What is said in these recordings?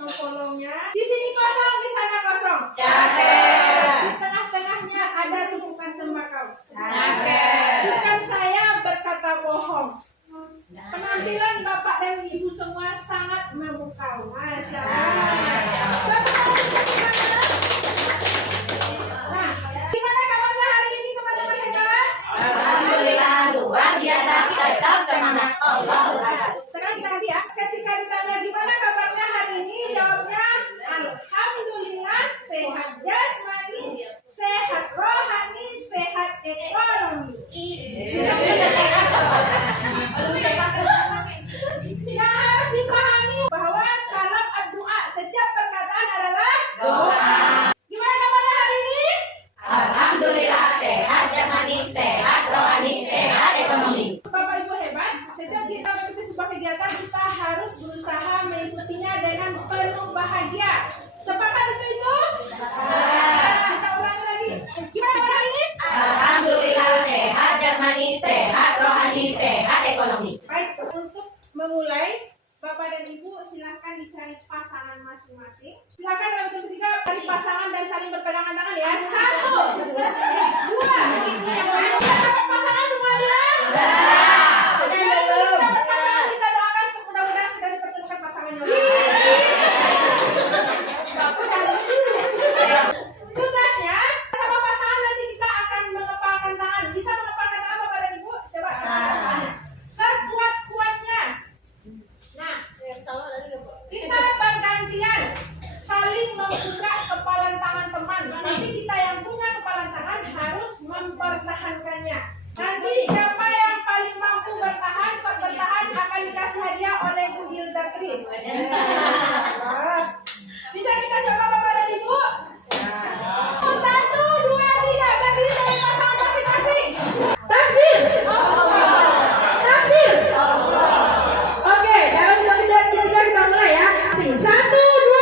mengkolongnya. Di sini kosong, di sana kosong. Cakep. Di tengah-tengahnya ada tumpukan tembakau. Cakep. Bukan saya berkata bohong. Penampilan Bapak dan Ibu semua sangat memukau. Masya Allah. Nah, gimana kabarnya hari ini teman-teman hebat? Alhamdulillah luar biasa, tetap semangat. Allahu Akbar. Sekarang kita ganti ya. Ketika ditanya gimana kabarnya hari ini, jawabnya alhamdulillah, sehat jasmani, sehat rohani, sehat ekonomi. Yang harus dipahami bahwa kalam doa, setiap perkataan adalah Doa. Gimana kabarnya hari ini? Alhamdulillah sehat jasmani, sehat rohani, sehat ekonomi. Bapak Ibu hebat, setiap kita mengikuti sebuah kegiatan kita harus berusaha mengikutinya dengan penuh bahagia. Sepakat itu? Kita ulangi lagi. Gimana kabar hari ini? Alhamdulillah sehat jasmani, sehat rohani, sehat ekonomi. Baik, untuk memulai, Bapak dan Ibu silahkan dicari pasangan masing-masing. Silahkan dalam bentuk ketiga cari pasangan dan saling berpegangan tangan ya. 1, 2, 3. Dapat pasangan semuanya? Yang belum dapat pasangan kita doakan mudah-mudahan segera dipertemukan pasangannya. Tugasnya sama pasangan nanti kita akan mengepalkan tangan. Bisa mengepalkan tangan Bapak dan Ibu? Coba tangannya. Sekuat-kuatnya. Nah, kita bergantian saling membuka kepalan tangan teman. Tapi kita yang punya kepalan tangan harus mempertahankannya. Nanti siapa yang paling mampu bertahan akan dikasih hadiah oleh Bu Hilda Tri. Bisa kita coba Bapak dan Ibu? 1, 2, 3. Berdiri dari pasangan masing-masing. Takbir. Takbir. Oke, dalam ketiga kita mulai ya. 1, 2, 3. 1, 2,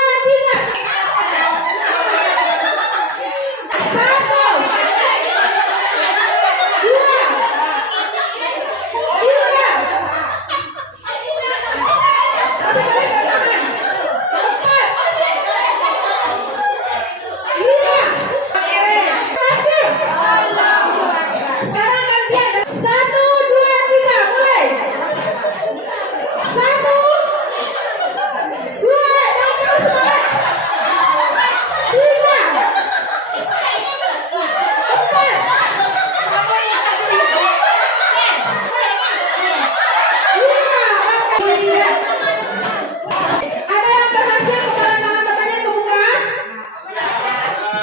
Ada yang berhasil kepala tangan temannya kebuka?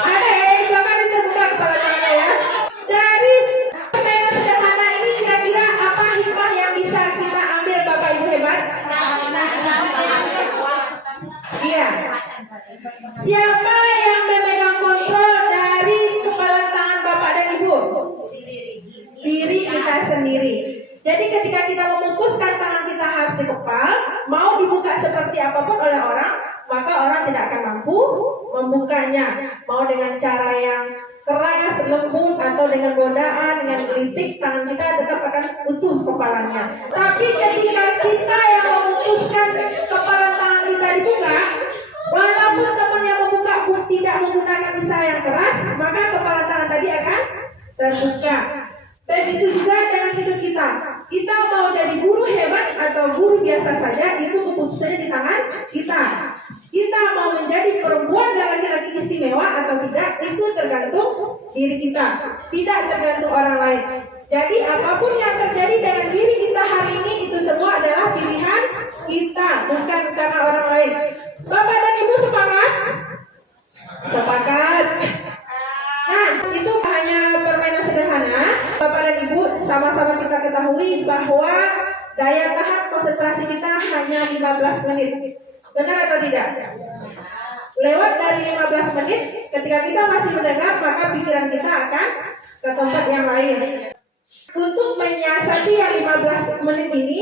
Ada ya, yang belakang itu terbuka kepala tangannya ya. Dari permainan sederhana ini kira-kira apa hikmah yang bisa kita ambil Bapak Ibu hebat? Iya. Siapa yang memegang kontrol dari kepala tangan Bapak dan Ibu? Diri kita sendiri. Jadi ketika kita memutuskan tangan kita harus dikepal, mau dibuka seperti apapun oleh orang, maka orang tidak akan mampu membukanya. Mau dengan cara yang keras, lembut, atau dengan godaan, dengan gelitik, tangan kita tetap akan utuh kepalanya. Tapi ketika kita yang memutuskan kepala tangan kita dibuka, walaupun teman yang membuka pun tidak menggunakan usaha yang keras, maka kepala tangan tadi akan terbuka. Begitu juga dengan hidup kita. Kita mau jadi guru hebat atau guru biasa saja, itu keputusannya di tangan kita. Kita mau menjadi perempuan dan laki-laki istimewa atau tidak, itu tergantung diri kita, tidak tergantung orang lain. Jadi apapun yang terjadi dengan diri kita hari ini, itu semua adalah pilihan kita, bukan karena orang lain. Bapak dan Ibu sepakat? Sepakat. Nah, itu hanya permainan sederhana. Bapak dan Ibu, sama-sama kita ketahui bahwa daya tahan konsentrasi kita hanya 15 menit. Benar atau tidak? Lewat dari 15 menit, ketika kita masih mendengar, maka pikiran kita akan ke tempat yang lain. Untuk menyiasati yang 15 menit ini,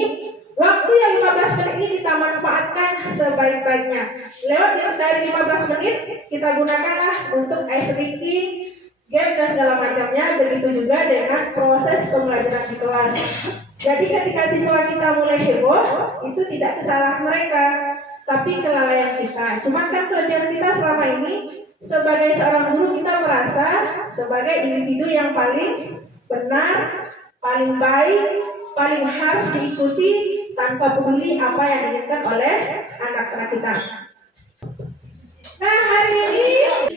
waktu yang 15 menit ini kita manfaatkan sebaik-baiknya. Lewat dari 15 menit, kita gunakanlah untuk ice breaking, game dan segala macamnya. Begitu juga dengan proses pembelajaran di kelas. Jadi ketika siswa kita mulai heboh, itu tidak kesalahan mereka. tapi kelalaian kita. Cuman kan kelebihan kita selama ini sebagai seorang guru, kita merasa sebagai individu yang paling benar, paling baik, paling harus diikuti tanpa peduli apa yang diinginkan oleh anak-anak kita. Nah, hari ini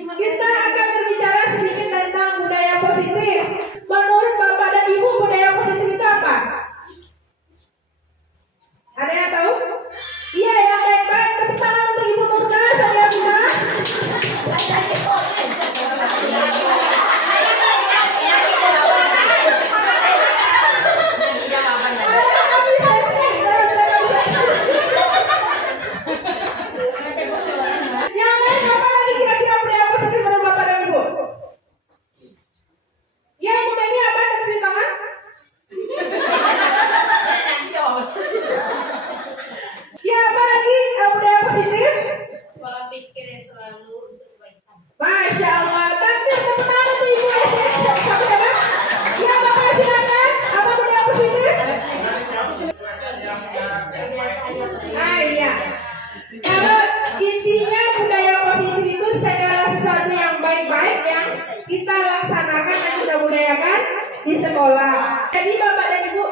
kita akan berbicara sedikit tentang budaya positif. Menurut Bapak dan Ibu, budaya positif itu apa? Ada yang tahu? Iya, yang baik-baik. Tepuk tangan untuk Ibu Nurga, saya bisa. Yang lain apa lagi kira-kira budaya positif menurut Bapak dan Ibu? Ya, Ibu Memi apa tadi di tangan? Ya, apa lagi budaya positif? Pola pikir selalu untuk kebaikan. Masya Allah, tapi tepuk tangan untuk Ibu Sampai apa? Ya, Bapak silakan. Apa budaya positif? Ah iya. Kalau intinya budaya positif itu segala sesuatu yang baik-baik yang kita laksanakan dan kita budayakan di sekolah. Jadi Bapak dan Ibu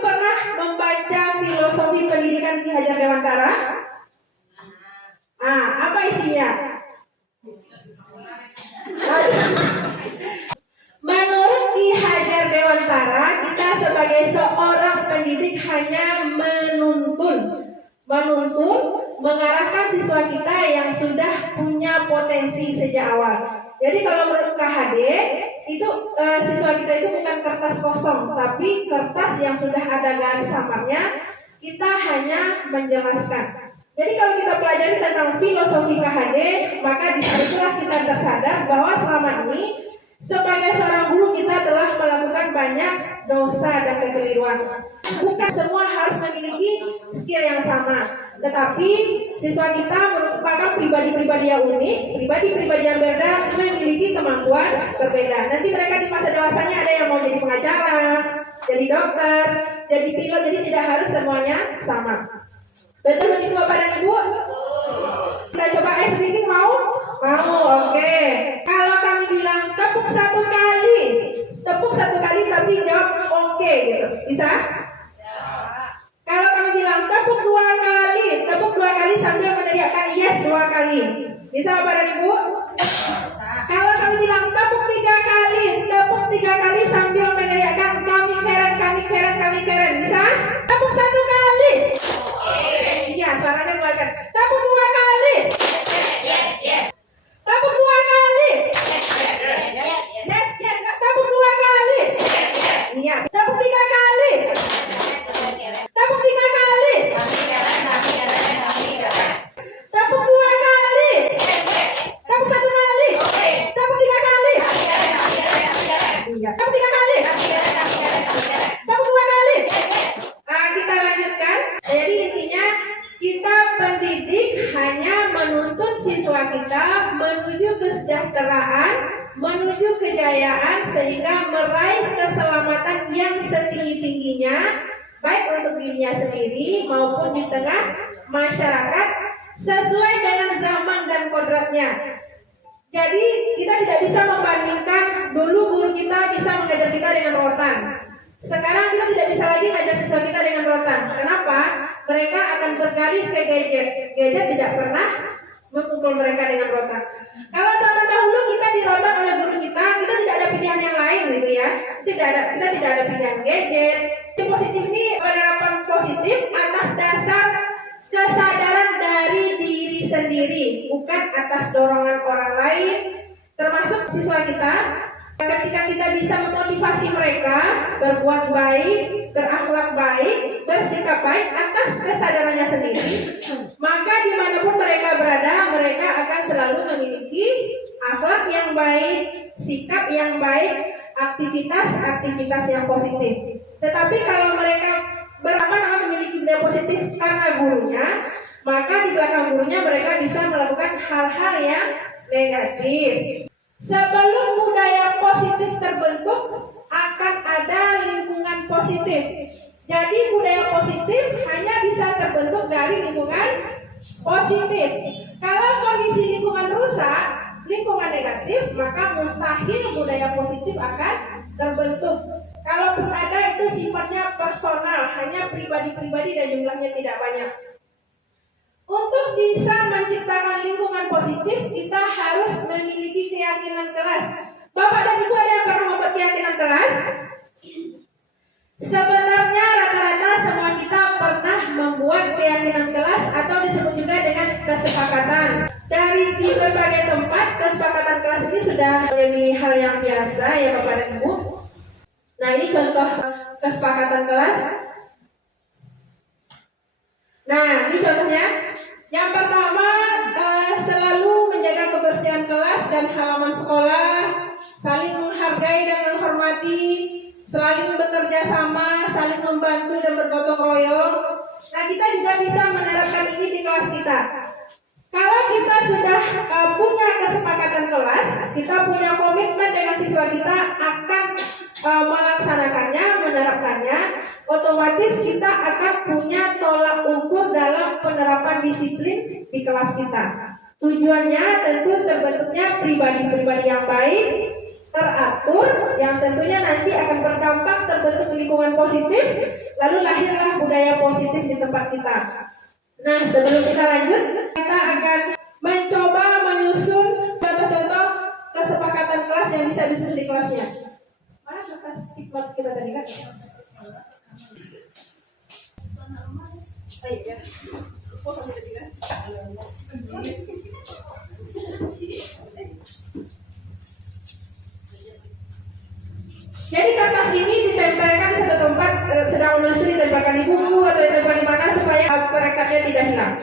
pernah membaca filosofi pendidikan Ki Hajar Dewantara? Apa isinya? Menurut Ki Hajar Dewantara, kita sebagai seorang pendidik hanya menuntun, mengarahkan siswa kita yang sudah punya potensi sejak awal. Jadi kalau menurut KHD itu siswa kita itu bukan kertas kosong, tapi kertas yang sudah ada garis samarnya. Kita hanya menjelaskan. Jadi kalau kita pelajari tentang filosofi KHD, maka disitulah kita tersadar bahwa selama ini sebagai seorang guru kita telah melakukan banyak dosa dan kekeliruan. Bukan semua harus memiliki skill yang sama, tetapi siswa kita merupakan pribadi-pribadi yang unik, pribadi-pribadi yang berbeda, memiliki kemampuan berbeda. Nanti mereka di masa dewasanya ada yang mau jadi pengacara, jadi dokter, jadi pilot, jadi tidak harus semuanya sama. Betul begitu Bapak dan Ibu? Kita coba ice breaking mau? Mau, oke. Kalau kami bilang tepuk satu kali tapi jawab oke gitu. Bisa? Kalau kami bilang tepuk dua kali sambil meneriakkan yes 2 kali. Bisa Bapak dan Ibu? Kalau kami bilang tepuk 3 kali sambil meneriakkan kami keren. Bisa? Tepuk 1 kali. Iya, suaranya keluarkan. Tepuk 2 kali. Yes. Tepuk 2 kali. Yes. Tepuk 2 kali. Iya. Tepuk 3 kali. Tepuk 3 kali. Tepuk 2 kali. Tepuk 1 kali. Tepuk 3 kali. Iya. Tepuk 3 kali. Tepuk 2 kali. Nah, kita lanjutkan. Jadi intinya kita pendidik hanya menuntun siswa kita menuju kesejahteraan, menuju kejayaan sehingga meraih keselamatan yang setinggi-tingginya baik untuk dirinya sendiri maupun di tengah masyarakat sesuai dengan zaman dan kodratnya. Jadi kita tidak bisa membandingkan dulu guru kita bisa mengajar kita dengan rotan. Sekarang kita tidak bisa lagi mengajar siswa kita dengan rotan. Kenapa? Mereka akan beralih ke gadget. Gadget tidak pernah memukul mereka dengan rotan. Kalau zaman dahulu kita dirotan oleh guru kita tidak ada pilihan yang lain gitu ya. Kita tidak ada pilihan gadget. Yang positif ini penerapan positif atas dasar kesadaran dari diri sendiri, bukan atas dorongan orang lain, termasuk siswa kita. Ketika kita bisa memotivasi mereka berbuat baik, berakhlak baik, bersikap baik atas kesadarannya sendiri, maka dimanapun mereka berada, mereka akan selalu memiliki akhlak yang baik, sikap yang baik, aktivitas yang positif. Tetapi kalau mereka memiliki budaya positif karena gurunya, maka di belakang gurunya mereka bisa melakukan hal-hal yang negatif. Sebelum budaya positif terbentuk, akan ada lingkungan positif. Jadi budaya positif hanya bisa terbentuk dari lingkungan positif. Kalau kondisi lingkungan rusak, lingkungan negatif, maka mustahil budaya positif akan terbentuk. Kalaupun ada, itu sifatnya personal, hanya pribadi-pribadi dan jumlahnya tidak banyak. Untuk bisa menciptakan lingkungan positif, kita harus memiliki keyakinan keras. Bapak dan Ibu ada yang pernah membuat keyakinan keras? Sebenarnya rata-rata semua kita pernah membuat keyakinan keras atau disebut juga dengan kesepakatan. Dari di berbagai tempat, kesepakatan keras ini sudah menjadi hal yang biasa ya Bapak dan Ibu. Nah, ini contoh kesepakatan kelas. Nah, ini contohnya. Yang pertama, selalu menjaga kebersihan kelas dan halaman sekolah, saling menghargai dan menghormati, saling bekerja sama, saling membantu dan bergotong royong. Nah, kita juga bisa menerapkan ini di kelas kita. Kalau kita sudah punya kesepakatan kelas, kita punya komitmen dengan siswa kita akan melaksanakannya, menerapkannya, otomatis kita akan punya tolak ukur dalam penerapan disiplin di kelas kita. Tujuannya tentu terbentuknya pribadi-pribadi yang baik, teratur, yang tentunya nanti akan berdampak terbentuk lingkungan positif, lalu lahirlah budaya positif di tempat kita. Nah, sebelum kita lanjut, kita akan mencoba menyusun contoh-contoh kesepakatan kelas yang bisa disusun di kelasnya. Mana kertas ikut kita tadi kan? Oh iya. Jadi kertas ini ditempelkan di satu tempat, sedang menulis ditempelkan di buku atau ditempelkan di mana supaya perekatnya tidak hilang.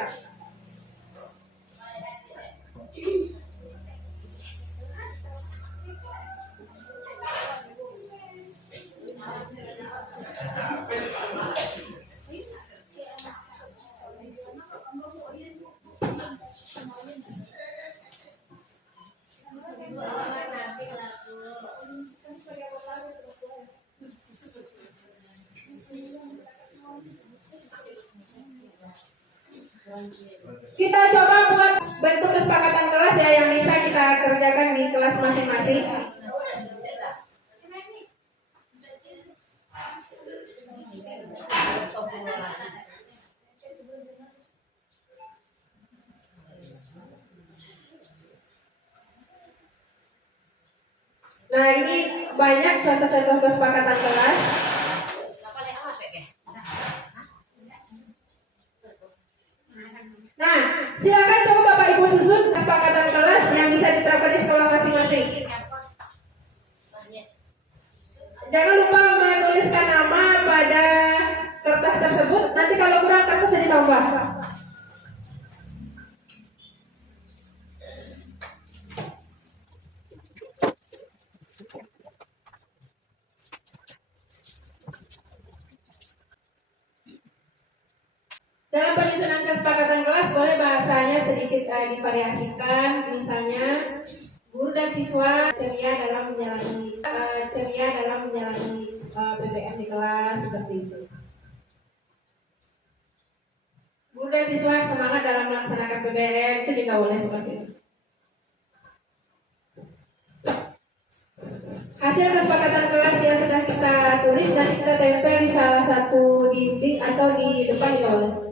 Kita coba buat bentuk kesepakatan kelas ya yang bisa kita kerjakan di kelas masing-masing. Nah, ini banyak contoh-contoh kesepakatan kelas. Nah, silakan coba Bapak Ibu susun kesepakatan kelas yang bisa diterapkan di sekolah masing-masing. Jangan lupa menuliskan nama pada kertas tersebut. Nanti kalau kurang kan bisa ditambah. Dalam penyusunan kesepakatan kelas boleh bahasanya sedikit divariasikan, misalnya guru dan siswa ceria dalam menjalani PPM di kelas seperti itu. Guru dan siswa semangat dalam melaksanakan PPM itu juga boleh seperti itu. Hasil kesepakatan kelas yang sudah kita tulis nanti kita tempel di salah satu dinding atau di depan juga boleh.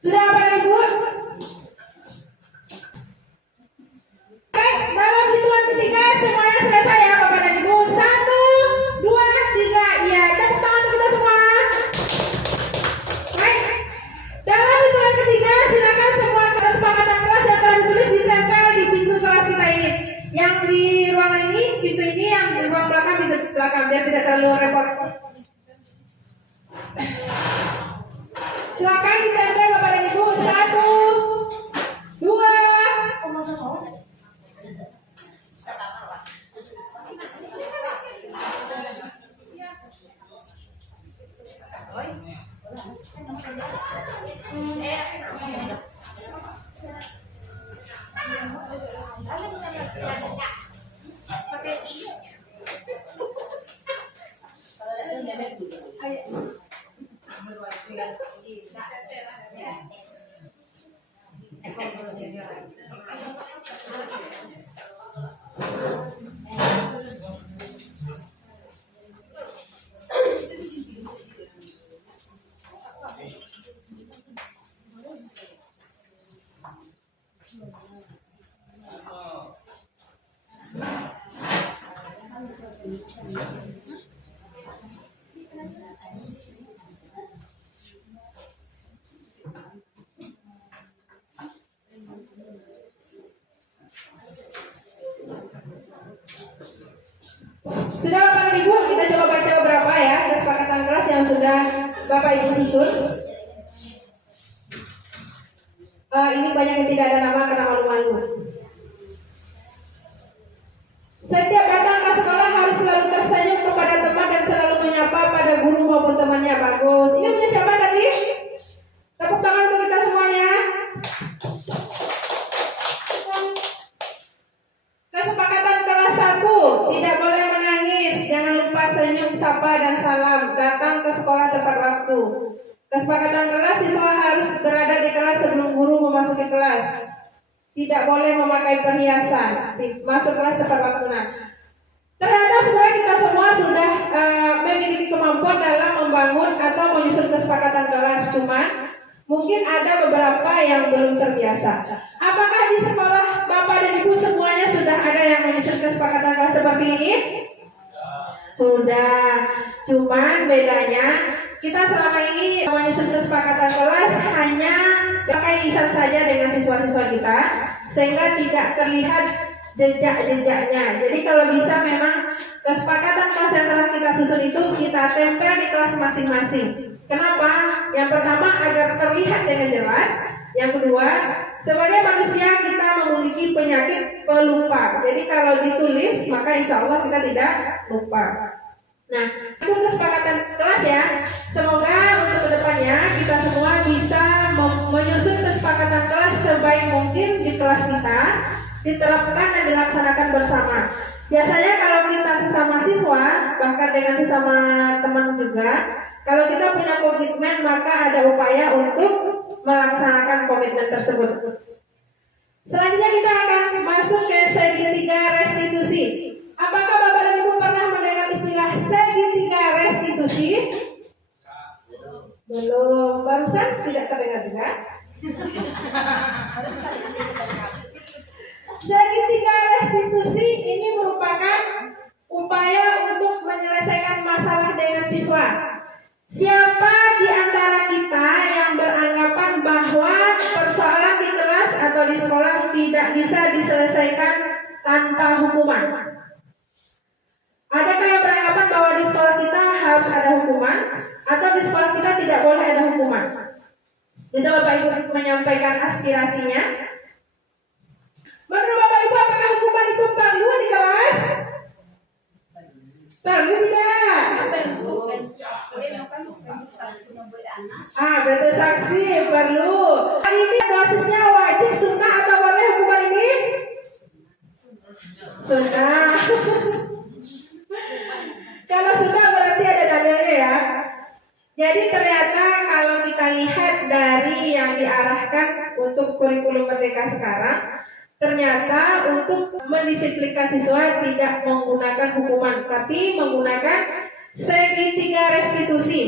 Sudah Bapak Ibu? Baik, dalam hitungan ketiga semuanya selesai ya Bapak dan Ibu. 1, 2, 3. Iya, tepuk tangan untuk kita semua. Baik. Dalam hitungan ketiga silakan semua kesepakatan kelas yang telah ditulis ditempel di pintu kelas kita ini. Yang di ruangan ini, pintu ini, yang di ruang belakang, pintu belakang biar tidak terlalu repot. Silakan ditempel Bapak dan Ibu. 1, 2. Sudah Bapak dan Ibu, kita coba baca beberapa ya kesepakatan kelas yang sudah Bapak Ibu susun. Ini banyak yang tidak ada nama karena malu-malu. Setiap datang ke sekolah harus selalu tersenyum kepada teman dan selalu menyapa pada guru maupun temannya. Bagus. Ini punya siapa tadi? Tepuk tangan untuk kita semuanya. Kesepakatan kelas 1, tidak boleh menangis, jangan lupa senyum, sapa dan salam, datang ke sekolah tepat waktu. Kesepakatan kelas, siswa harus berada di kelas sebelum guru memasuki kelas. Tidak boleh memakai perhiasan, masuk kelas tepat waktu. Nah, ternyata sebenarnya kita semua sudah memiliki kemampuan dalam membangun atau menyusun kesepakatan kelas, cuman mungkin ada beberapa yang belum terbiasa. Apakah di sekolah Bapak dan Ibu semuanya sudah ada yang menyusun kesepakatan kelas seperti ini? Sudah. Cuman bedanya kita selama ini menyusun kesepakatan kelas hanya pakai lisan saja dengan siswa-siswa kita, sehingga tidak terlihat jejak-jejaknya. Jadi kalau bisa memang kesepakatan kelas yang telah kita susun itu kita tempel di kelas masing-masing. Kenapa? Yang pertama agar terlihat dengan jelas. Yang kedua, sebagai manusia kita memiliki penyakit pelupa. Jadi kalau ditulis maka insya Allah kita tidak lupa. Nah, itu kesepakatan kelas ya. Semoga untuk kedepannya kita semua bisa menyusun kesepakatan kelas sebaik mungkin di kelas kita, diterapkan dan dilaksanakan bersama. Biasanya kalau kita sesama siswa, bahkan dengan sesama teman juga, kalau kita punya komitmen maka ada upaya untuk melaksanakan komitmen tersebut. Selanjutnya kita akan masuk ke segitiga restitusi. Apakah Bapak dan Ibu pernah mendengar istilah segitiga restitusi? Belum, barusan tidak terdengar juga. Segitiga restitusi ini merupakan upaya untuk menyelesaikan masalah dengan siswa. Siapa di antara kita yang beranggapan bahwa persoalan di kelas atau di sekolah tidak bisa diselesaikan tanpa hukuman? Adakah yang beranggapan bahwa di sekolah kita harus ada hukuman atau di sekolah kita tidak boleh ada hukuman? Bisa Bapak Ibu menyampaikan aspirasinya? Menurut Bapak Ibu apakah hukuman itu perlu di kelas? Perlu tidak? Berarti saksi perlu. Ini basisnya wajib, sunnah atau boleh hukuman ini? Sunnah. Kalau sunnah berarti ada dalilnya ya. Jadi ternyata kalau kita lihat dari yang diarahkan untuk kurikulum Merdeka sekarang, ternyata untuk mendisiplinkan siswa tidak menggunakan hukuman, tapi menggunakan segitiga restitusi.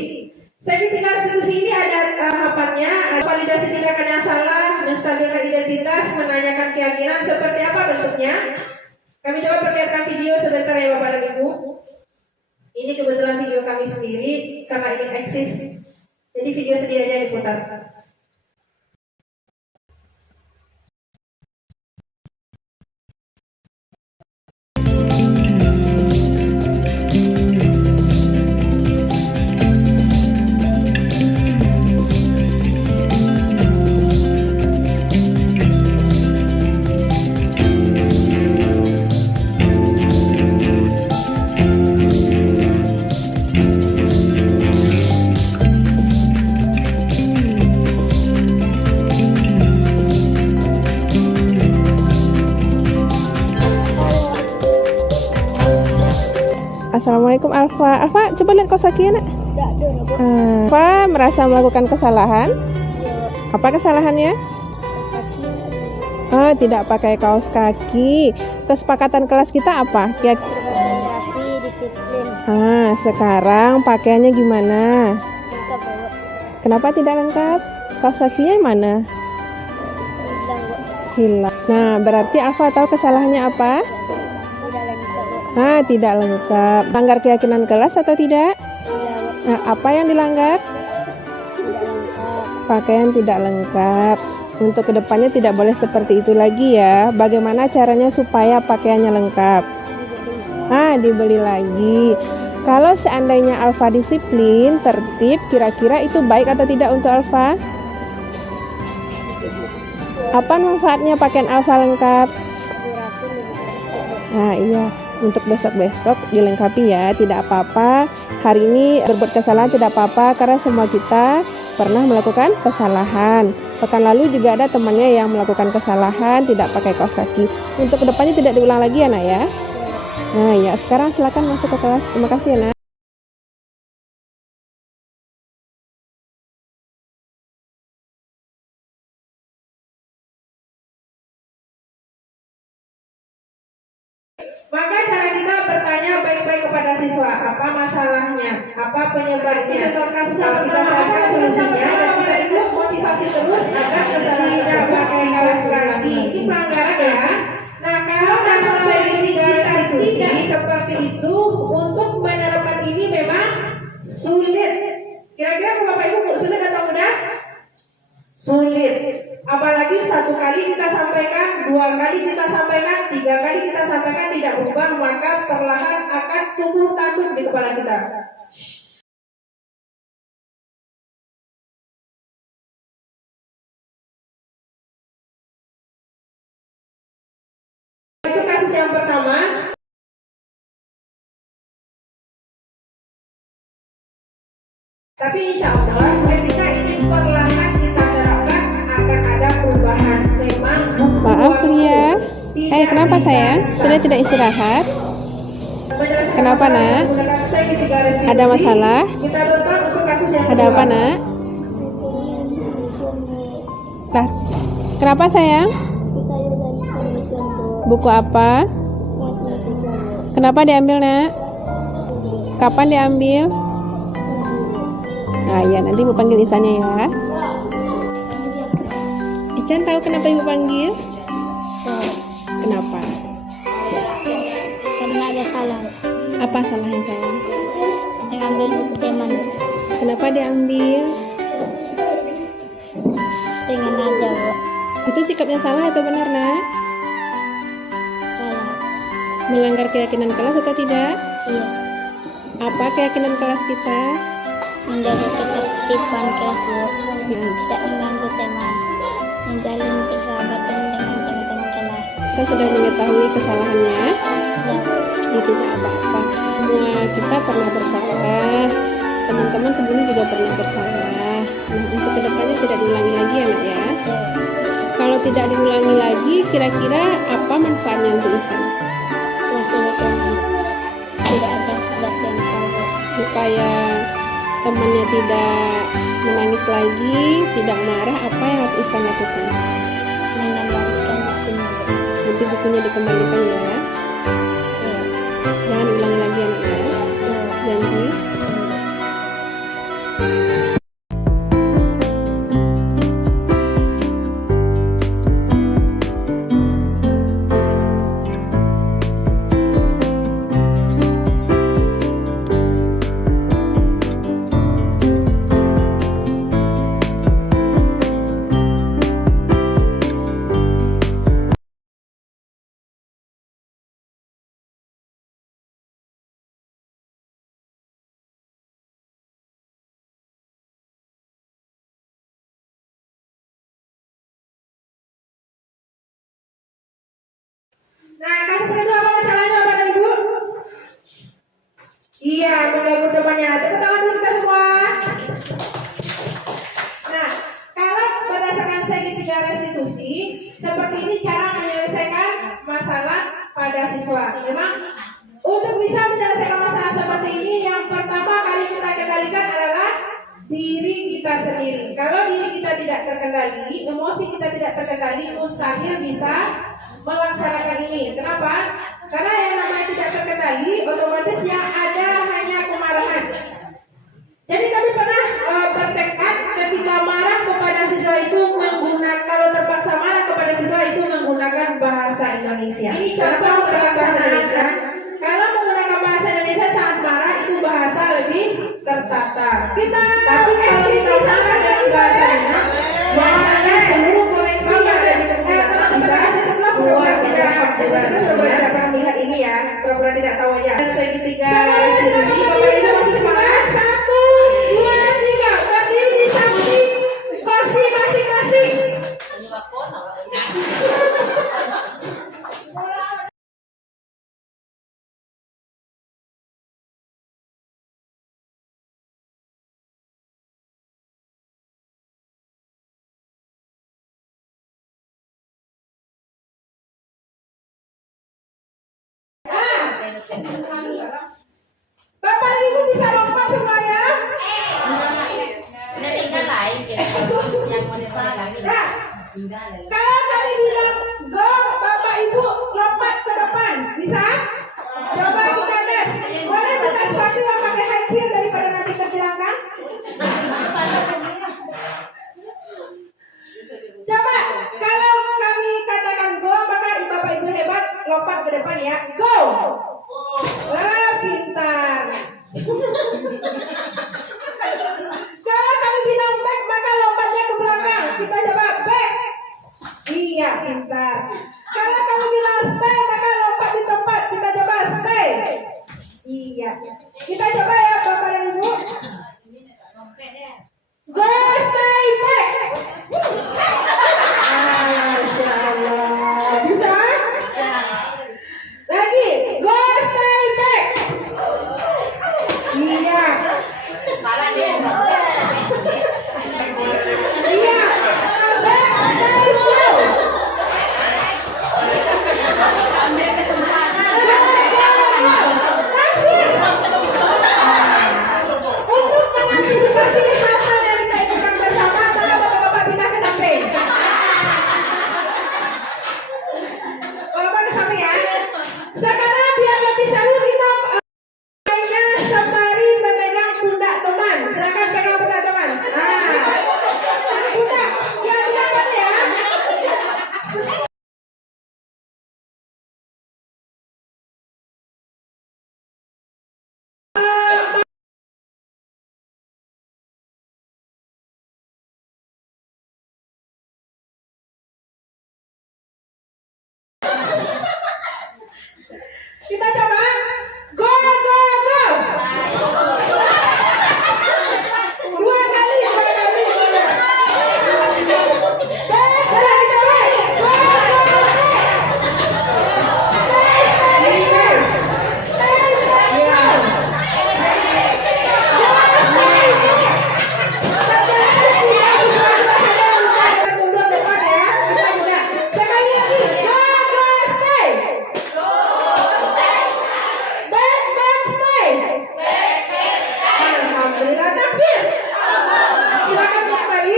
Segitiga restitusi ini ada tahapannya, validasi tindakan yang salah, menstabilkan identitas, menanyakan keyakinan, seperti apa bentuknya. Kami coba perlihatkan video sebentar ya Bapak dan Ibu. Ini kebetulan video kami sendiri karena ingin eksis. Jadi video sendiri aja diputar. Assalamualaikum Alfa. Alfa, coba lihat kaos kaki ya nak. Alfa merasa melakukan kesalahan. Apa kesalahannya? Tidak pakai kaos kaki. Kesepakatan kelas kita apa? Ya. Rapi, disiplin. Sekarang pakaiannya gimana? Lengkap, Bu. Kenapa tidak lengkap? Kaos kakinya mana? Hilang, Bu. Hilang. Nah, berarti Alfa tahu kesalahannya apa? Tidak lengkap, Bu. Tidak lengkap. Langgar keyakinan kelas atau tidak? Tidak, Bu. Apa yang dilanggar? Tidak lengkap. Pakaian tidak lengkap. Untuk kedepannya tidak boleh seperti itu lagi ya. Bagaimana caranya supaya pakaiannya lengkap? Dibeli lagi. Kalau seandainya Alfa disiplin, tertib, kira-kira itu baik atau tidak untuk Alfa? Apa manfaatnya pakaian Alfa lengkap? Rapi, lebih lengkap, Bu. Iya, untuk besok-besok dilengkapi ya, tidak apa-apa. Hari ini berbuat kesalahan tidak apa-apa karena semua kita pernah melakukan kesalahan. Pekan lalu juga ada temannya yang melakukan kesalahan tidak pakai kaos kaki. Untuk kedepannya tidak diulang lagi ya nak ya. Nah ya, sekarang silakan masuk ke kelas. Terima kasih ya nak. Maka cara kita bertanya baik-baik kepada siswa, apa masalahnya, apa penyebabnya, contoh kasus yang pertama apa solusinya, dan kita ikut motivasi terus agar kesalahan tidak pakai kaos kaki. Ini pelanggaran ya. Nah, kalau dalam segitiga restitusi seperti itu, untuk menerapkan ini memang sulit. Kira-kira Bapak Ibu sulit atau mudah? Sulit. Apalagi satu kali kita sampaikan, dua kali kita sampaikan, tiga kali kita sampaikan tidak berubah, maka perlahan akan tumbuh tanduk di kepala kita. Itu kasus yang pertama. Tapi insya Allah ketika ini perlahan kita terapkan akan ada perubahan. Memang Maaf Surya. Kenapa sayang? Sudah tidak istirahat? Kenapa nak? Ada masalah? Kita berbuat untuk kasus yang Ada apa nak? Lah, kenapa sayang? Saya dan Samijan, Bu. Buku apa? Matematika, Bu. Kenapa diambil nak? Kapan diambil? Nah ya, nanti ibu panggil Isannya ya. Ican tahu kenapa ibu panggil? Kenapa? Karena ada salah. Apa salahnya sayang? Mengambil buku teman. Kenapa diambil? Pengen aja, Bu. Itu sikapnya salah atau benar nak? Salah. Melanggar keyakinan kelas atau tidak? Iya. Apa keyakinan kelas kita? Menjaga ketertiban kelas, Bu. Nah, Tidak mengganggu teman. Menjalin persahabatan dengan teman-teman kelas. kita sudah mengetahui kesalahannya. Sudah, Bu. Itu tidak apa-apa. Semua kita pernah bersalah. Teman-teman sebelumnya juga pernah bersalah. Nah, untuk kedepannya tidak diulangi lagi ya nak ya. Iya. Kalau tidak diulangi lagi, kira-kira apa manfaatnya untuk Isan? Kelas tidak ada latihan kalau Supaya temannya tidak menangis lagi, tidak marah, apa yang harus Isan lakukan? mengembalikan bukunya. Nanti bukunya dikembalikan ya. Iya. Jangan ulangi lagi anak ya. Iya. Janji. Lanjut. Nah, kasus kedua apa masalahnya Bapak dan Ibu? Iya, mengganggu temannya. Tepuk tangan dulu kita semua. Nah, kalau berdasarkan segitiga restitusi, seperti ini cara menyelesaikan masalah pada siswa. Memang untuk bisa menyelesaikan masalah seperti ini, yang pertama kali kita kendalikan adalah diri kita sendiri. Kalau diri kita tidak terkendali, emosi kita tidak terkendali, mustahil bisa melaksanakan ini. Kenapa? Karena yang namanya tidak terkendali, otomatis yang ada hanya kemarahan. Jadi kami pernah bertekad ketika marah kepada siswa itu menggunakan, kalau terpaksa marah kepada siswa itu menggunakan bahasa Indonesia. Ini contoh pelaksanaan. Kalau menggunakan bahasa Indonesia saat marah itu bahasa lebih tertata. Tapi kalau kita marah dengan bahasanya, bahasanya seluruh koleksi yang ada di perpustakaan bisa setelah pura-pura tidak pernah melihat ini ya, pura-pura tidak tahu aja. Segitiga restitusi, Bapak Ibu masih semangat? 1, 2, 3, berdiri di samping kursi masing-masing. Bapak dan Ibu bisa lompat semuanya? Ini tinggal lain gitu. Yang mau dipakai. Nah, kalau kami bilang go, Bapak Ibu lompat ke depan, bisa? Coba kita tes. Boleh buka sepatu yang pakai high heel daripada nanti terjelangkan? Coba, kalau kami katakan go, maka Bapak Ibu hebat, lompat ke depan ya. Go! Wah, pintar. Kalau kami bilang back, maka lompatnya ke belakang. Kita coba back. Iya, pintar. Kalau kami bilang stay, maka lompat di tempat. Kita coba stay. Iya. Kita coba ya, Bapak dan Ibu. Go, stay, back. Masya Allah. Bisa? Lagi. Go, stay, back. Iya. Malah dia. Iya. Back, stay, go. Ambil kesempatan. Untuk mengantisipasi hal-hal yang kita inginkan bersama, maka Bapak-Bapak pindah ke samping. Bapak ke samping ya. Sekarang biar lebih seru kita hanya sembari memegang pundak teman. Silakan pegang pundak teman. Pundak yang depan ya. Kita coba go, go, go. Dua kali. Lagi coba. Go, go, go. Mundur depan ya. Kita juga. Sekali lagi. Go, go, stay. Back, back, stay. Alhamdulillah, takbir. Silakan kembali.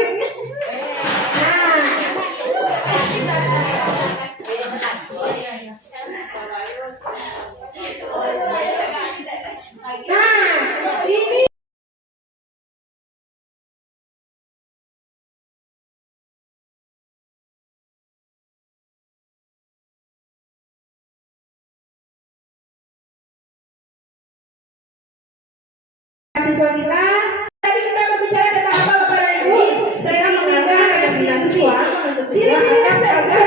Nah, ini siswa kita. Tadi kita berbicara tentang apa Bapak dan Ibu? Saya menggunakan restitusi. Ciri-ciri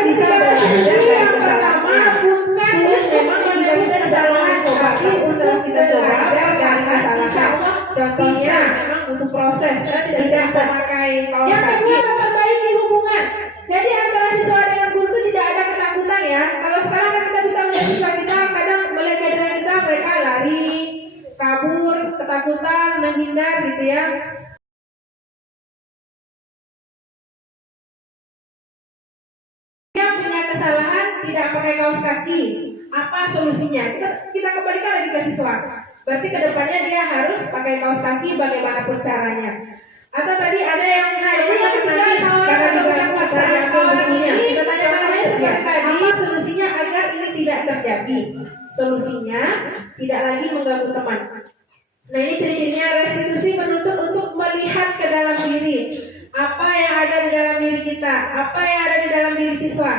bisa belajar. Yang pertama, bukan memang menemukan kesalahan, tapi untuk kita coba dari kesalahan. Contohnya, memang untuk proses, kita tidak bisa memakai kaos kaki. Yang kedua, memperbaiki hubungan. Jadi antara siswa dengan guru itu tidak ada ketakutan ya. Kalau sekarang kan kita bisa siswa kita kadang melihat keadaan kita, mereka lari, kabur, ketakutan, menghindar gitu ya. Dia punya kesalahan tidak pakai kaos kaki. Apa solusinya? Kita kembalikan lagi ke siswa. Berarti kedepannya dia harus pakai kaos kaki bagaimanapun caranya. Atau tadi ada yang menangis karena diganggu cara yang kemudiannya. Kita tanya namanya seperti tadi. Apa solusinya agar ini tidak terjadi? Solusinya tidak lagi mengganggu teman. Nah, ini ciri-cirinya restitusi menuntut untuk melihat ke dalam diri. Apa yang ada di dalam diri kita? Apa yang ada di dalam diri siswa?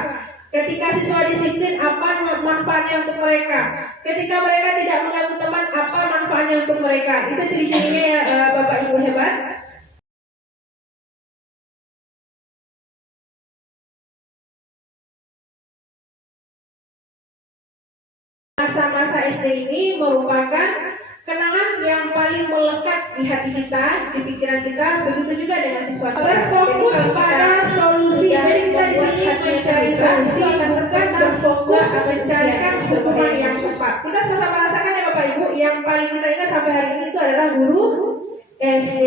Ketika siswa disiplin, apa manfaatnya untuk mereka? Ketika mereka tidak mengganggu teman, apa manfaatnya untuk mereka? Itu ciri-cirinya ya Bapak Ibu hebat. Masa-masa SD ini merupakan kenangan yang paling melekat di hati kita, di pikiran kita. Begitu juga dengan siswa kita. Berfokus pada solusi. Jadi kita di sini mencari solusi, bukan berfokus mencarikan hukuman yang tepat. Kita sama-sama rasakan ya Bapak Ibu. Yang paling kita ingat sampai hari ini itu adalah guru SD.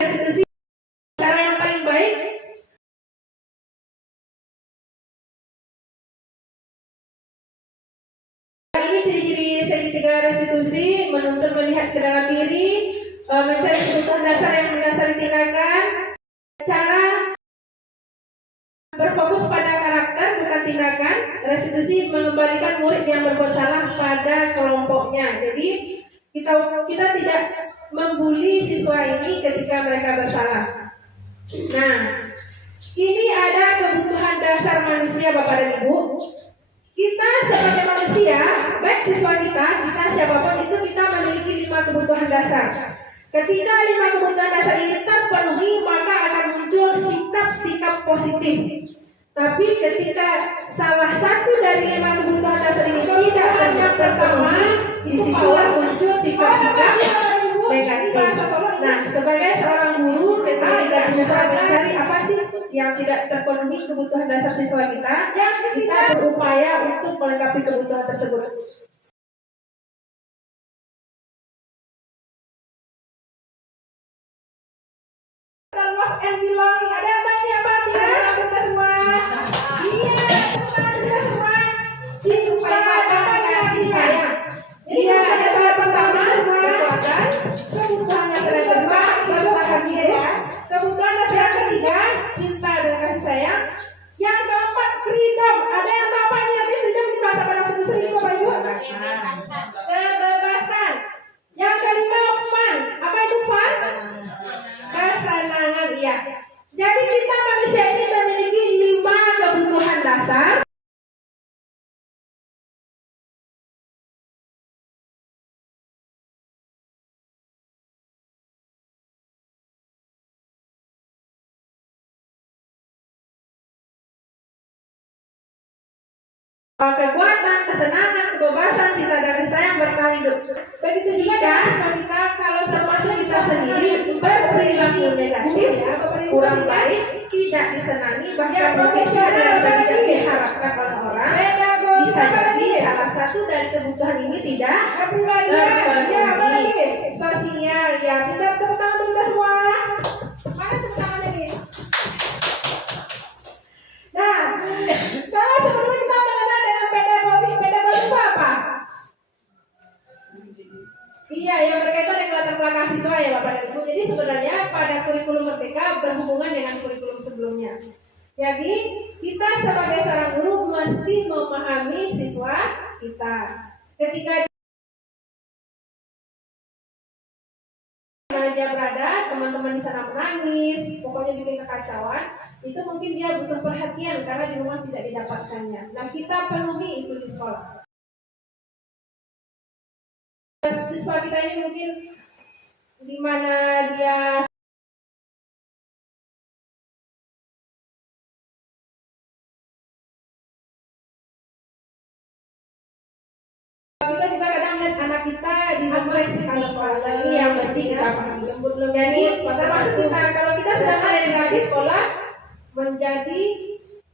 Restitusi cara yang paling baik. Ini ciri-ciri segitiga restitusi: menuntut melihat ke dalam diri, mencari kebutuhan dasar yang mendasari tindakan, cara berfokus pada karakter bukan tindakan. Restitusi mengembalikan murid yang berbuat salah pada kelompoknya. Jadi kita tidak membuli siswa ini ketika mereka bersalah. Nah, ini ada kebutuhan dasar manusia Bapak dan Ibu. Kita sebagai manusia, baik siswa kita siapapun itu, kita memiliki 5 kebutuhan dasar. Ketika 5 kebutuhan dasar ini terpenuhi, maka akan muncul sikap-sikap positif. Tapi ketika salah satu dari 5 kebutuhan dasar ini tidak terpenuhi, disitulah muncul sikap-sikap negatif. Nah, sebagai seorang guru, kita tidak bisa mencari apa sih yang tidak terpenuhi kebutuhan dasar siswa kita. Kita berupaya untuk melengkapi kebutuhan tersebut. Love and belonging. Ada yang tanya apa dia? Kita semua. Iya, kita semua. Cinta dan kasih sayang. Iya, ada saya pertama semua. Kebutuhan dasar yang kedua, baru akan dia ya. Kebutuhan dasar yang ketiga, cinta dan kasih sayang. Yang keempat, freedom. Ada yang tahu apa ini arti freedom di bahasa bahasa Indonesia ini Bapak Ibu? Kebebasan. Yang kelima, fun. Apa itu fun? Kesenangan, iya. Jadi kita manusia ini memiliki 5 kebutuhan dasar. Kekuatan, kesenangan, kebebasan, cinta dan kasih sayang bertahan hidup. Begitu juga dengan siswa kita, kalau termasuk kita sendiri berperilaku negatif, kurang baik, tidak disenangi, bahkan profesional tidak diharapkan oleh orang, bisa jadi salah satu dari kebutuhan ini tidak terpenuhi. Sosial, ya kita tepuk tangan untuk kita semua. Mana tepuk tangannya nih? Nah, kalau sebelumnya kita mengenal dengan pedagogi itu apa? Iya, yang berkaitan dengan latar belakang siswa ya Bapak dan Ibu. Jadi sebenarnya pada kurikulum Merdeka berhubungan dengan kurikulum sebelumnya. Jadi kita sebagai seorang guru mesti memahami siswa kita. Ketika dia berada, teman-teman di sana menangis, pokoknya bikin kekacauan, itu mungkin dia butuh perhatian karena di rumah tidak didapatkannya. Nah, kita penuhi itu di sekolah. Siswa kita ini mungkin di mana dia kita juga kadang lihat anak kita di rumah sekali sekolah, ini yang mesti kita pahami. belum jadi. Termasuk kita kalau kita sudah mulai di sekolah menjadi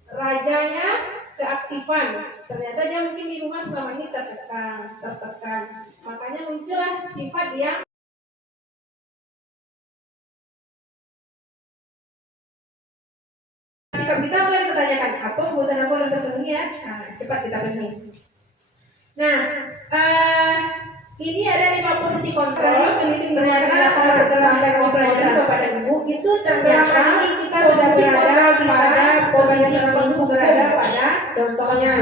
rajanya keaktifan. Ternyata dia mungkin di rumah selama ini tertekan. Makanya muncullah sifat yang sikap kita mulai kita tanyakan apa kebutuhan aku belum terpenuhi ya. Cepat kita penuhi. Nah, ini ada 5 posisi kontrol. Ternyata sampai pelajaran Bapak dan Ibu itu ternyata kita sudah berada pada posisi penuh, berada pada contohnya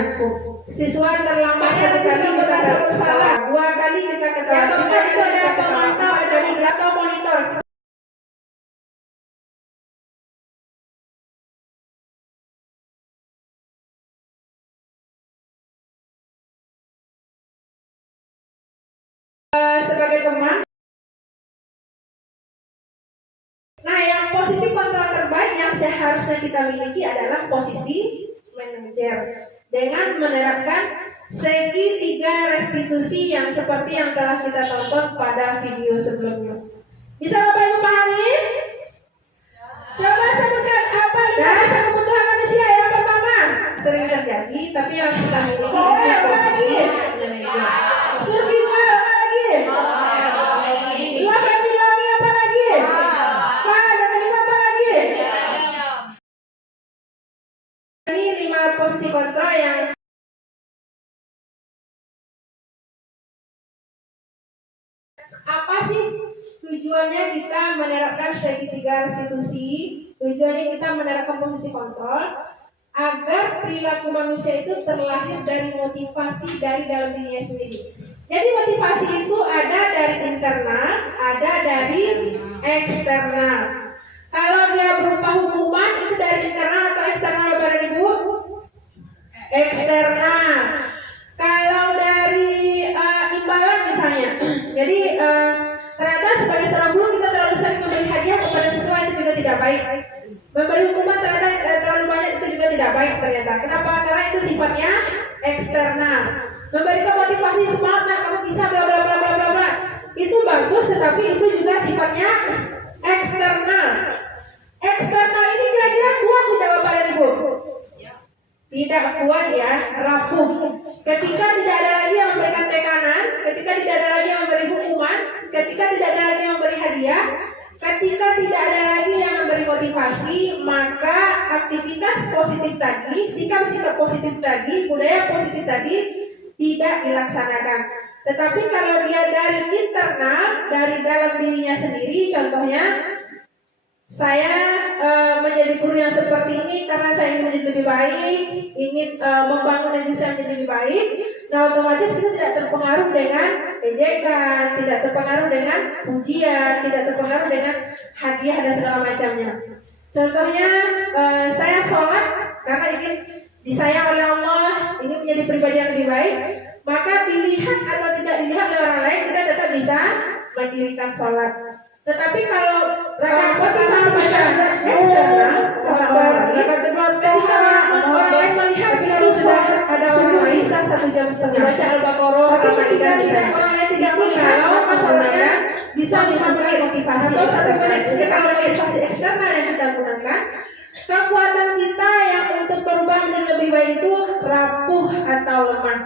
siswa terlambat satu kali merasa bersalah, 2 kali kita ketahuan. Yang keempat itu ada pemantau, ada atau monitor. Sebagai teman. Nah, yang posisi kontrol terbaik yang seharusnya kita miliki adalah posisi manajer dengan menerapkan segitiga restitusi yang seperti yang telah kita tonton pada video sebelumnya. Bisa Bapak Ibu pahami? Coba sebutkan apa 5 dasar kebutuhan manusia yang pertama. Sering terjadi, tapi yang kita miliki itu posisi manajer. Survival apa lagi? Silahkan bilangin apa lagi? Ada 5 apa lagi? Ini 5 posisi kontrol yang apa sih tujuannya kita menerapkan segitiga restitusi? Tujuannya kita menerapkan posisi kontrol agar perilaku manusia itu terlahir dari motivasi dari dalam dirinya sendiri. Jadi motivasi itu ada dari internal, ada dari eksternal. Kalau dia berupa hukuman itu dari internal atau eksternal Bapak dan Ibu? Eksternal. Kalau dari imbalan misalnya, jadi ternyata sebagai seorang guru kita terlalu sering memberi hadiah kepada siswa itu juga tidak baik. Memberi hukuman ternyata terlalu banyak itu juga tidak baik ternyata. Kenapa? Karena itu sifatnya eksternal. Memberikan motivasi semangat, nah kamu bisa bla bla bla bla bla bla. Itu bagus, tetapi itu juga sifatnya eksternal. Eksternal ini kira-kira kuat tidak Bapak dan Ibu? Tidak kuat ya, rapuh. Ketika tidak ada lagi yang memberikan tekanan, ketika tidak ada lagi yang memberi hukuman, ketika tidak ada lagi yang memberi hadiah, ketika tidak ada lagi yang memberi motivasi, maka aktivitas positif tadi, sikap-sikap positif tadi, budaya positif tadi tidak dilaksanakan. Tetapi kalau dia dari internal, dari dalam dirinya sendiri, contohnya saya menjadi guru yang seperti ini karena saya ingin menjadi lebih baik, ingin membangun diri saya menjadi lebih baik. Nah, otomatis kita tidak terpengaruh dengan ejekan, tidak terpengaruh dengan pujian, tidak terpengaruh dengan hadiah dan segala macamnya. Contohnya saya sholat karena ingin disayang oleh Allah, ingin menjadi pribadi yang lebih baik, maka dilihat atau tidak dilihat oleh orang lain kita tetap bisa mendirikan sholat. Tetapi kalau rakaat pertama baca eksternal, rakaat kedua ketika orang lain melihat kita sudah ada orang lain bisa 1,5 jam baca Al-Baqarah, Al-Maidah, orang lain tidak melihat, maka sebenarnya bisa memberi motivasi eksternal. Jadi kalau motivasi eksternal yang kita gunakan, kekuatan kita yang untuk berubah menjadi lebih baik itu rapuh atau lemah.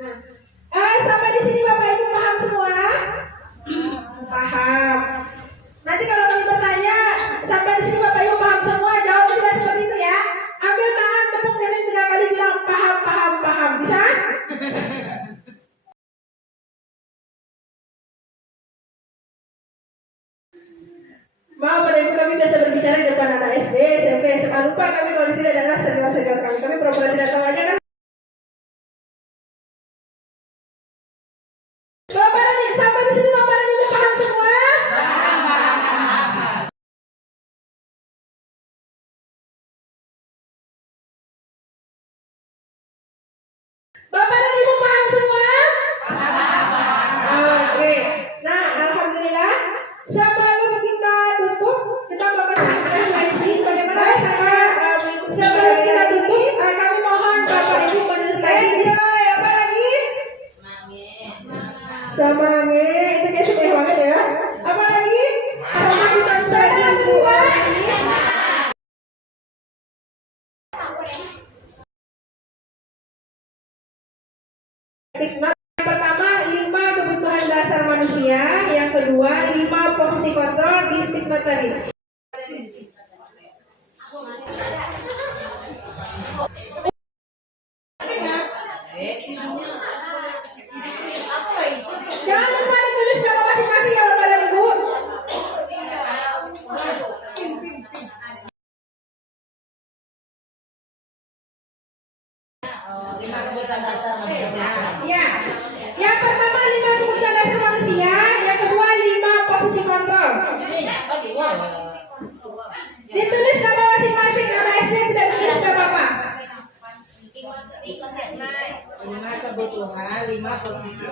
Nah, sampai di sini Bapak Ibu paham semua? Paham. Nanti kalau kami bertanya, sampai di sini Bapak Ibu paham semua? Jawab tidak seperti itu ya. Ambil tangan, tepuk tangan 3 kali bilang paham, paham, paham. Bisa? Maaf Bapak Ibu, kami biasa berbicara di depan anak SD, SMP, SMA. Lupa kami kalau di sini adalah senior-senior kami. Kami pura-pura tidak tahu aja kan? Sampai di sini Bapak dan Ibu paham semua? Bapak dan Ibu paham semua? Oke. Nah, alhamdulillah. Sebelum kita tutup, kita melakukan refleksi bagaimana cara sebelum kita tutup, kami mohon Bapak Ibu menulis lagi. Apa lagi? Semangat. Itu kayak supaya banget ya. Apa lagi? Stigma yang pertama 5 kebutuhan dasar manusia, yang kedua 5 posisi kontrol di stigma tadi. Jangan lupa ditulis nama masing-masing ya Bapak dan Ibu. Ya, yang pertama 5 kebutuhan dasar manusia, yang kedua 5 posisi kontrol. Ditulis nama masing-masing, nama SD tidak ditulis nggak apa-apa. 5 kebutuhan, 5 posisi.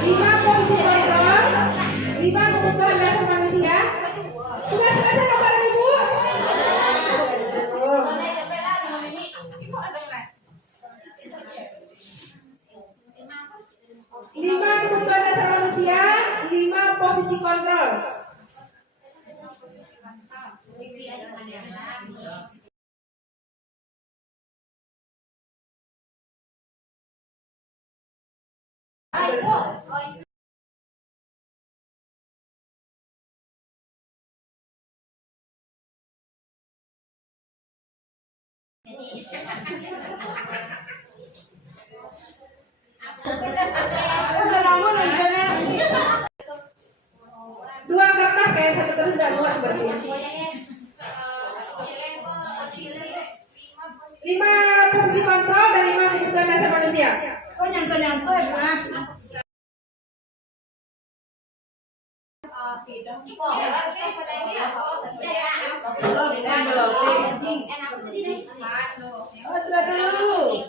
5 posisi kontrol, 5 kebutuhan dasar manusia. Sudah selesai Bapak dan Ibu? Oh. 5 kebutuhan dasar manusia, 5 posisi kontrol. Dua kertas kayak satu kertas tidak muat seperti ini. 5 posisi kontrol dan 5 kebutuhan dasar manusia. Oh, nyanto-nyanto ya, Pak. Oh, sudah dulu.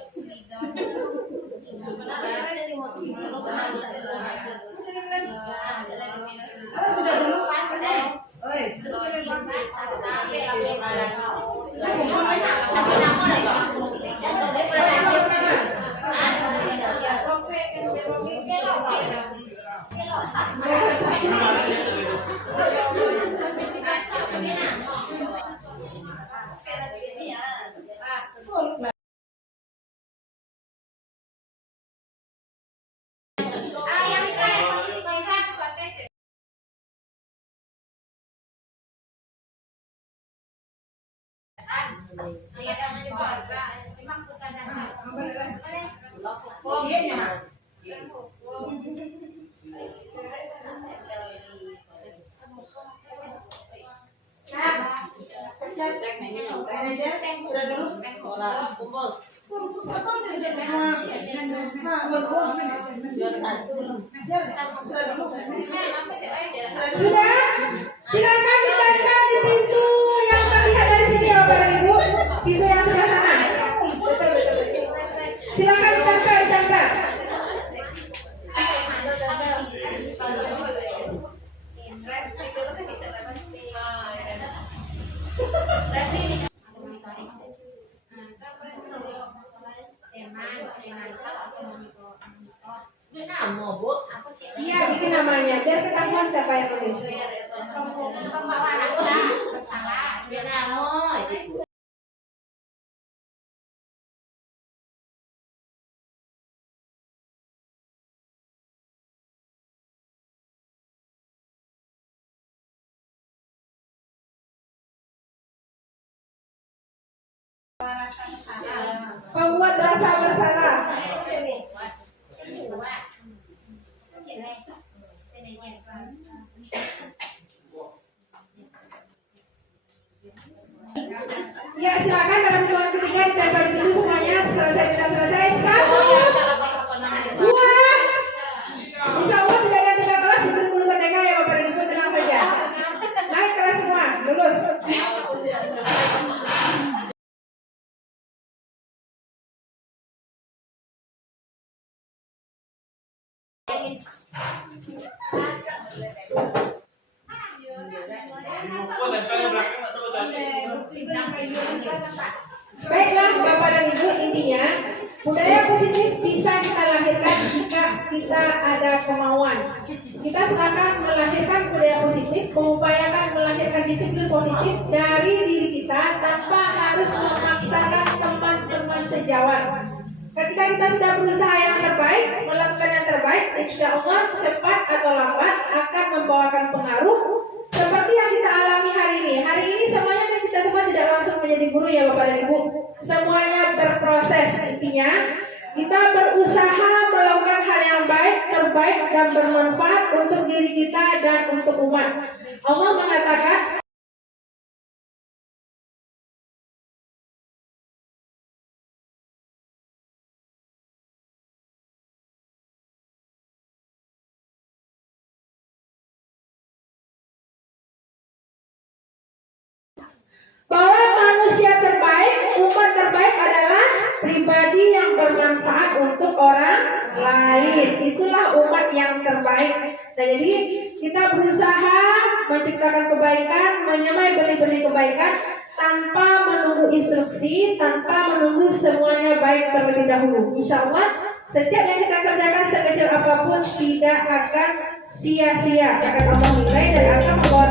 Oh, sudah dulu. Oi. Sudah? Silakan ditempel di pintu yang terlihat dari sini ya Bapak dan Ibu. Pintu yang sebelah sana. Silakan ditempel. Iya, bikin namanya biar ketahuan siapa yang nulis. Pembawa rasa bersalah. Pembuat rasa bersalah. Ya silakan dalam hitungan ketiga ditempel dulu semuanya. Selesai tidak selesai. 1, 2. Insya Allah tidak ada 3 kelas itu dulu merdeka ya Bapak dan Ibu, tenang saja. Naik kelas semua, lulus. Baiklah Bapak dan Ibu, intinya budaya positif bisa kita lahirkan jika kita ada kemauan. Kita sedangkan melahirkan budaya positif, mengupayakan melahirkan disiplin positif dari diri kita tanpa harus memaksakan teman-teman sejawat. Ketika kita sudah berusaha yang terbaik, melakukan yang terbaik, insya Allah cepat atau lambat akan membawakan pengaruh seperti yang kita alami hari ini. Hari ini semuanya kan kita semua tidak langsung menjadi guru ya Bapak dan Ibu. Semuanya berproses. Intinya kita berusaha melakukan hal yang baik, terbaik dan bermanfaat untuk diri kita dan untuk umat. Allah mengatakan bahwa manusia terbaik, umat terbaik adalah pribadi yang bermanfaat untuk orang lain. Itulah umat yang terbaik. Nah, jadi kita berusaha menciptakan kebaikan, menyamai benih-benih kebaikan tanpa menunggu instruksi, tanpa menunggu semuanya baik terlebih dahulu. Insya Allah setiap yang kita kerjakan sekecil apapun tidak akan sia-sia, akan membawa nilai dan akan membawa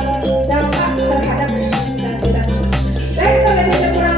dampak terhadap kita. Baik, kalau